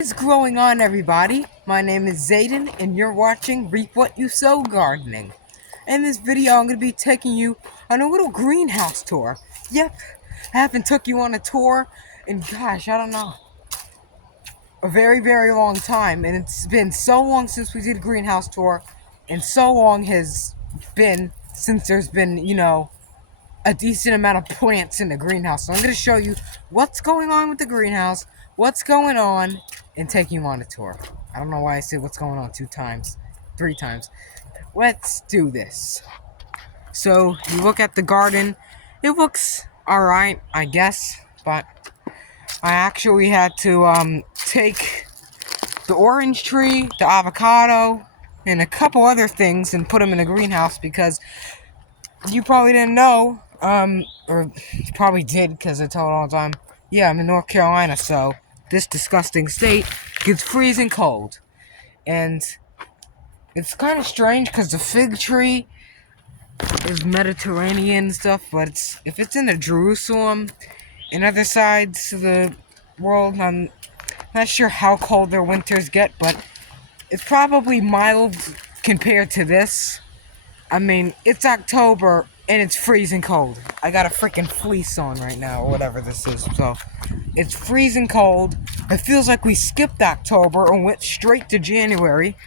What is going on, everybody? My name is Zayden and you're watching Reap What You Sow Gardening. In this video I'm going to be taking you on a little greenhouse tour. Yep, I haven't took you on a tour in, gosh, I don't know, a very long time. And it's been so long since we did a greenhouse tour, and so long has been since there's been, a decent amount of plants in the greenhouse. So I'm going to show you what's going on with the greenhouse, what's going on, and take you on a tour. I don't know why I said what's going on 3 times. Let's do this. So you look at the garden. It looks alright, I guess, but I actually had to take the orange tree, the avocado, and a couple other things and put them in a greenhouse because you probably didn't know, or you probably did because I tell it all the time. Yeah, I'm in North Carolina, so this disgusting state gets freezing cold. And it's kind of strange because the fig tree is Mediterranean and stuff, but if it's in the Jerusalem and other sides of the world, I'm not sure how cold their winters get, but it's probably mild compared to this. I mean, it's October and it's freezing cold. I got a freaking fleece on right now, or whatever this is, so it's freezing cold. It feels like we skipped October and went straight to January,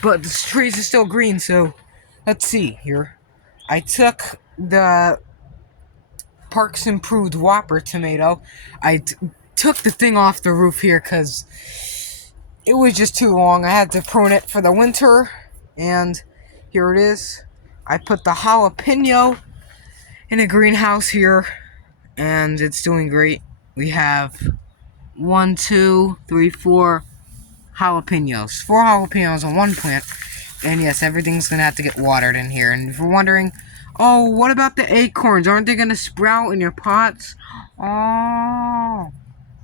but the trees are still green, so let's see here. I took the Parks Improved Whopper tomato. I took the thing off the roof here because it was just too long. I had to prune it for the winter, and here it is. I put the jalapeno in a greenhouse here, and it's doing great. We have 1, 2, 3, 4 jalapenos. 4 jalapenos on one plant. And yes, everything's gonna have to get watered in here. And if you're wondering, oh, what about the acorns? Aren't they gonna sprout in your pots? Oh.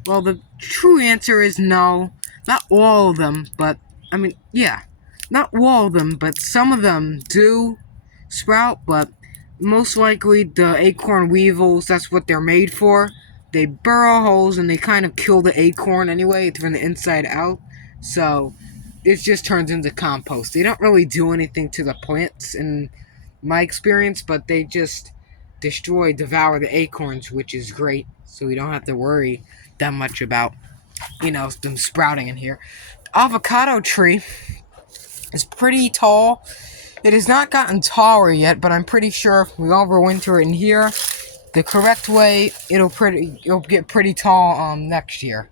Well, the true answer is no. Not all of them, but, I mean, yeah. Not all of them, but some of them do sprout, but most likely the acorn weevils, that's what they're made for. They burrow holes and they kind of kill the acorn anyway from the inside out. So it just turns into compost. They don't really do anything to the plants in my experience, but they just devour the acorns, which is great. So we don't have to worry that much about, them sprouting in here. The avocado tree is pretty tall. It has not gotten taller yet, but I'm pretty sure if we overwinter it in here, the correct way, it'll get pretty tall next year.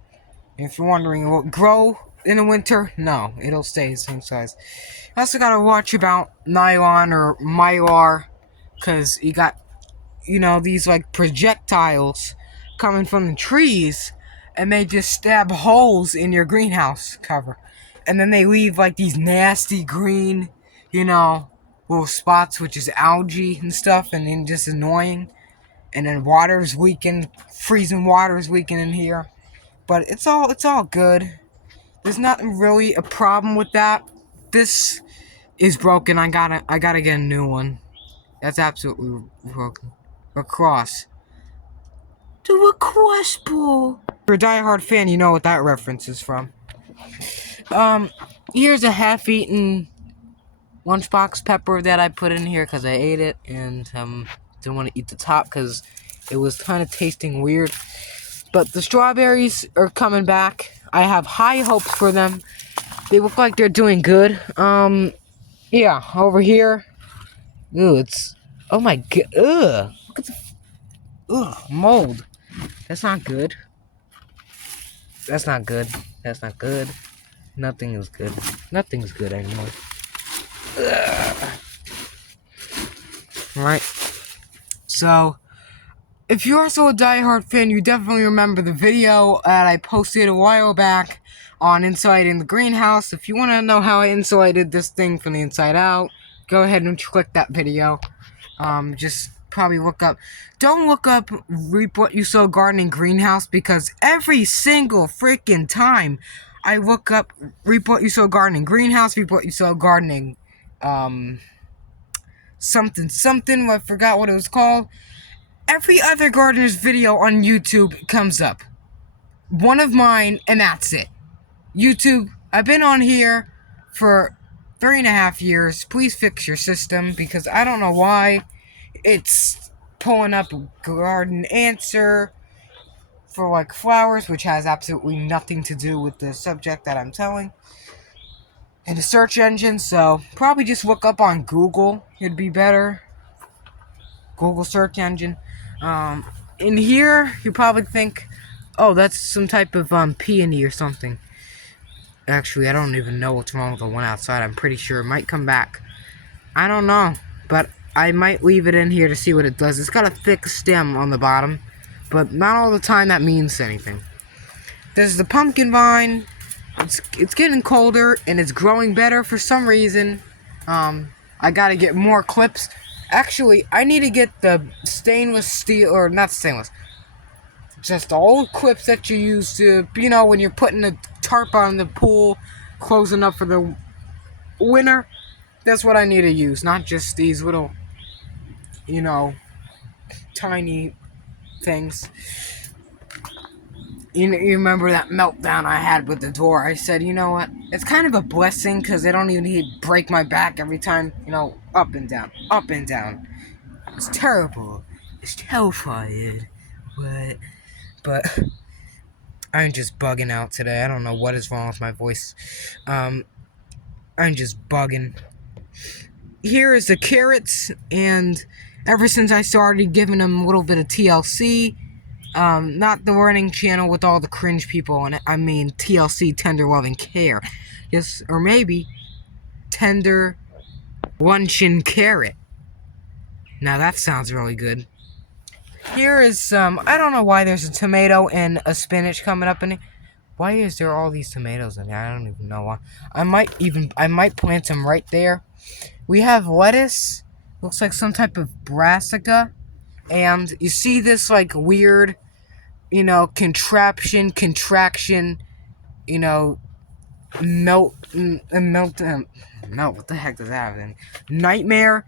And if you're wondering, will it grow in the winter? No, it'll stay the same size. You also gotta watch about nylon or mylar, because you got, these like projectiles coming from the trees, and they just stab holes in your greenhouse cover. And then they leave like these nasty green, little spots, which is algae and stuff, and then just annoying. And then water's leaking, freezing water's leaking in here. But it's all good. There's not really a problem with that. This is broken. I gotta get a new one. That's absolutely broken. Lacrosse. The lacrosse ball. If you're a diehard fan, you know what that reference is from. Here's a half-eaten lunchbox pepper that I put in here because I ate it and didn't want to eat the top because it was kind of tasting weird. But the strawberries are coming back. I have high hopes for them. They look like they're doing good. Yeah, over here. Ooh, oh my god. Ugh. Look at mold. That's not good. That's not good. That's not good. Nothing is good. Nothing's good anymore. Alright. So, if you're also a diehard fan, you definitely remember the video that I posted a while back on insulating the greenhouse. If you want to know how I insulated this thing from the inside out, go ahead and click that video. Just probably don't look up Reap What You Sow Gardening Greenhouse, because every single freaking time I look up Reap What You Sow Gardening Greenhouse, Reap What You Sow Gardening, something, I forgot what it was called. Every other gardener's video on YouTube comes up. One of mine, and that's it. YouTube, I've been on here for 3.5 years. Please fix your system because I don't know why it's pulling up a garden answer for like flowers, which has absolutely nothing to do with the subject that I'm telling. In the search engine, so probably just look up on Google. It'd be better. Google search engine. In here, you probably think, oh, that's some type of peony or something. Actually, I don't even know what's wrong with the one outside. I'm pretty sure it might come back. I don't know, but I might leave it in here to see what it does. It's got a thick stem on the bottom, but not all the time that means anything. There's the pumpkin vine. It's getting colder and it's growing better for some reason. I gotta get more clips. Actually, I need to get the stainless steel, or not stainless, just the old clips that you use to, when you're putting a tarp on the pool, closing up for the winter. That's what I need to use, not just these little, tiny things. You remember that meltdown I had with the door? I said, you know what? It's kind of a blessing because I don't even need to break my back every time, up and down, up and down. It's terrible. It's terrifying. But I'm just bugging out today. I don't know what is wrong with my voice. I'm just bugging. Here is the carrots, and ever since I started giving them a little bit of TLC, not the running channel with all the cringe people on it. I mean TLC, Tender Loving Care. Yes, or maybe Tender Luncheon Carrot. Now that sounds really good. Here is some, I don't know why there's a tomato and a spinach coming up in it. Why is there all these tomatoes in there? I don't even know why. I might plant them right there. We have lettuce. Looks like some type of brassica. And you see this like weird, contraction, melt, what the heck does that have? Nightmare.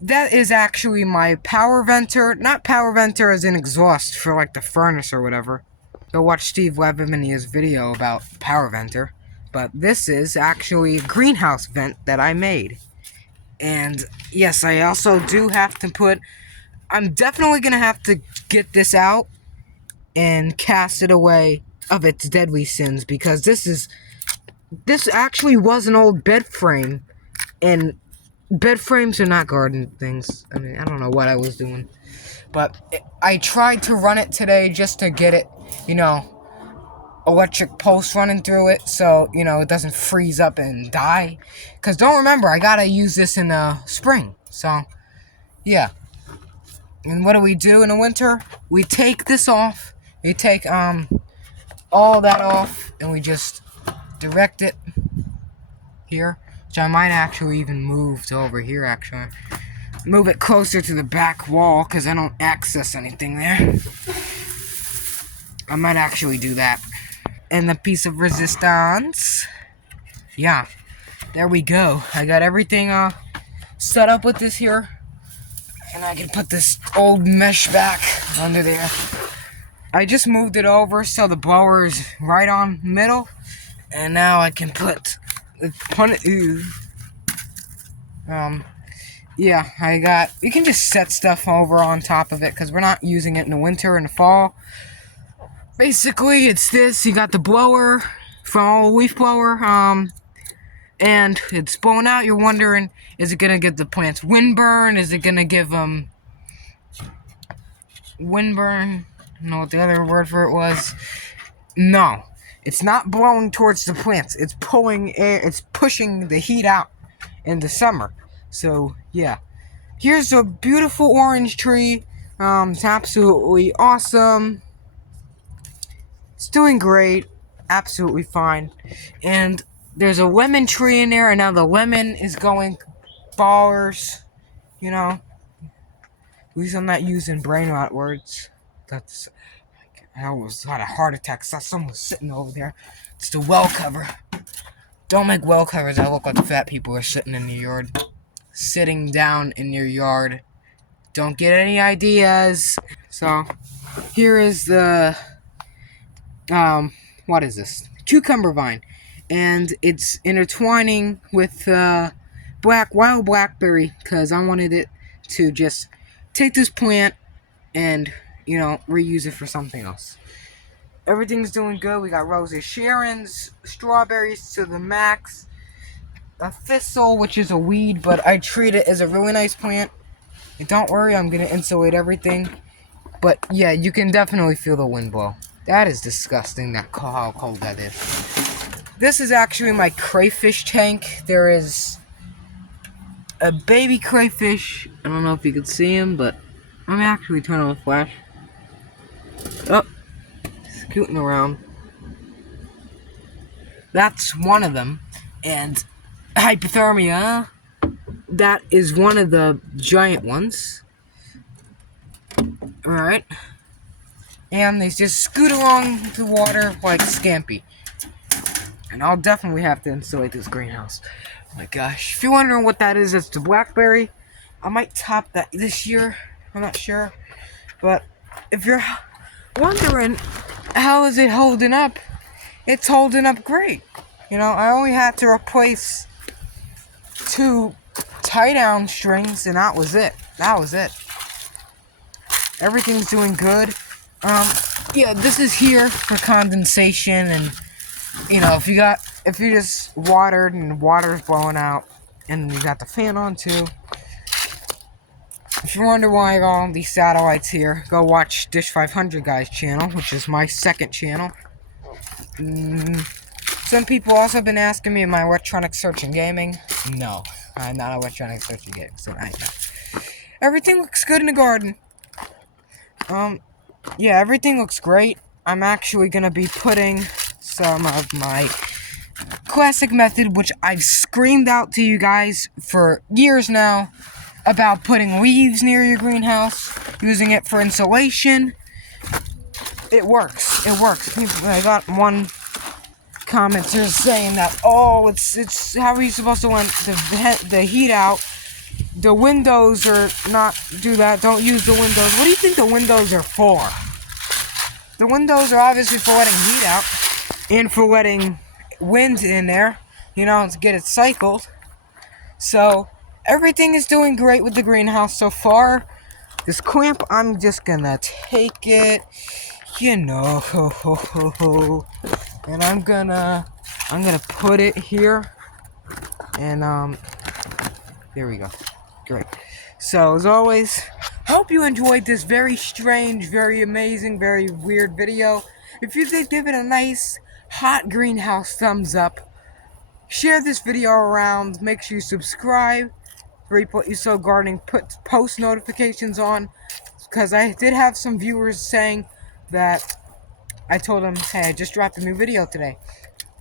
That is actually my power venter. Not power venter as in exhaust for like the furnace or whatever. Go watch Steve Levin's video about power venter. But this is actually a greenhouse vent that I made. And yes, I also do have to put... I'm definitely going to have to get this out and cast it away of its deadly sins. Because this actually was an old bed frame. And bed frames are not garden things. I mean, I don't know what I was doing. But I tried to run it today just to get it, electric post running through it so, it doesn't freeze up and die. Because don't remember, I gotta use this in the spring. So, yeah. And what do we do in the winter? We take this off. We take, all that off. And we just direct it here. Which I might actually even move to over here, actually. Move it closer to the back wall, because I don't access anything there. I might actually do that. And the piece of resistance. Yeah. There we go. I got everything set up with this here. And I can put this old mesh back under there. I just moved it over so the blower is right on middle. And now I can put... Yeah, you can just set stuff over on top of it because we're not using it in the winter and the fall. Basically, it's this. You got the blower from a leaf blower, and it's blowing out. You're wondering, is it gonna give the plants windburn? Is it gonna give them windburn? I don't know what the other word for it was. No, it's not blowing towards the plants. It's pulling air. It's pushing the heat out in the summer. So yeah, here's a beautiful orange tree. It's absolutely awesome. It's doing great, absolutely fine. And there's a lemon tree in there, and now the lemon is going ballers. At least I'm not using brain rot words. I almost had a heart attack. Saw someone sitting over there. It's the well cover. Don't make well covers that look like fat people are sitting in your yard. Sitting down in your yard. Don't get any ideas. So, here is the... what is this? cucumber vine, and it's intertwining with wild blackberry, because I wanted it to just take this plant and, you know, reuse it for something else. Everything's doing good. We got Rosa Sharon's, strawberries to the max, a thistle, which is a weed, but I treat it as a really nice plant. And don't worry, I'm going to insulate everything. But yeah, you can definitely feel the wind blow. That is disgusting, how cold that is. This is actually my crayfish tank. There is a baby crayfish. I don't know if you can see him, but I'm actually turning on the flash. Oh, scooting around. That's one of them. And hypothermia, that is one of the giant ones. Alright. And they just scoot along the water like Scampy. And I'll definitely have to insulate this greenhouse. Oh my gosh. If you're wondering what that is, it's the blackberry. I might top that this year. I'm not sure. But if you're wondering how is it holding up, it's holding up great. You know, I only had to replace 2 tie-down strings, and that was it. Everything's doing good. Yeah, this is here for condensation, and you know, if you just watered and water's blowing out, and you got the fan on too. If you wonder why I got all these satellites here, go watch Dish 500 Guys channel, which is my second channel. Some people also been asking me, am I electronic search and gaming? No, I'm not electronic search and gaming, so I ain't that. Everything looks good in the garden. Yeah, everything looks great. I'm actually gonna be putting some of my classic method, which I've screamed out to you guys for years now, about putting leaves near your greenhouse, using it for insulation. It works. I got one commenter saying that, oh, it's how are you supposed to want the heat out? The windows are not do that. Don't use the windows. What do you think the windows are for? The windows are obviously for letting heat out and for letting wind in there, you know, to get it cycled. So everything is doing great with the greenhouse so far. This clamp, I'm just gonna take it, you know, and I'm gonna put it here, and there we go. Great. So as always, hope you enjoyed this very strange, very amazing, very weird video. If you did, give it a nice hot greenhouse thumbs up. Share this video around. Make sure you subscribe. Reap What You Sow Gardening. Put post notifications on, because I did have some viewers saying that I told them, hey, I just dropped a new video today.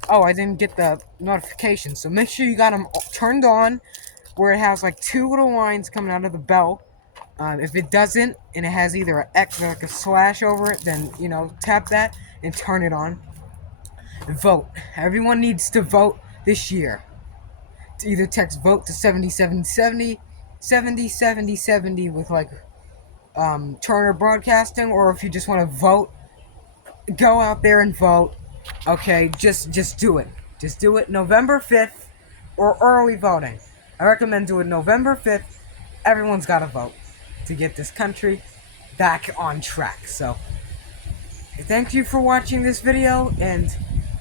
Oh, I didn't get the notification. So make sure you got them turned on, where it has like 2 little lines coming out of the bell. If it doesn't, and it has either an X or like a slash over it, then, you know, tap that and turn it on. Vote. Everyone needs to vote this year. To either text vote to 7070 with like Turner Broadcasting, or if you just want to vote, go out there and vote. Okay, just do it. Just do it November 5th or early voting. I recommend doing November 5th. Everyone's got to vote to get this country back on track. So, thank you for watching this video, and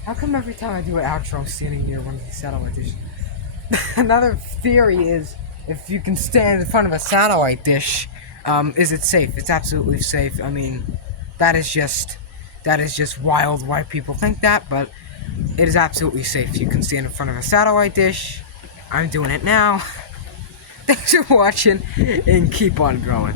how come every time I do an outro I'm standing near one of these satellite dishes? Another theory is, if you can stand in front of a satellite dish, is it safe? It's absolutely safe. I mean, that is just wild why people think that, but it is absolutely safe. You can stand in front of a satellite dish. I'm doing it now. Thanks for watching, and keep on growing.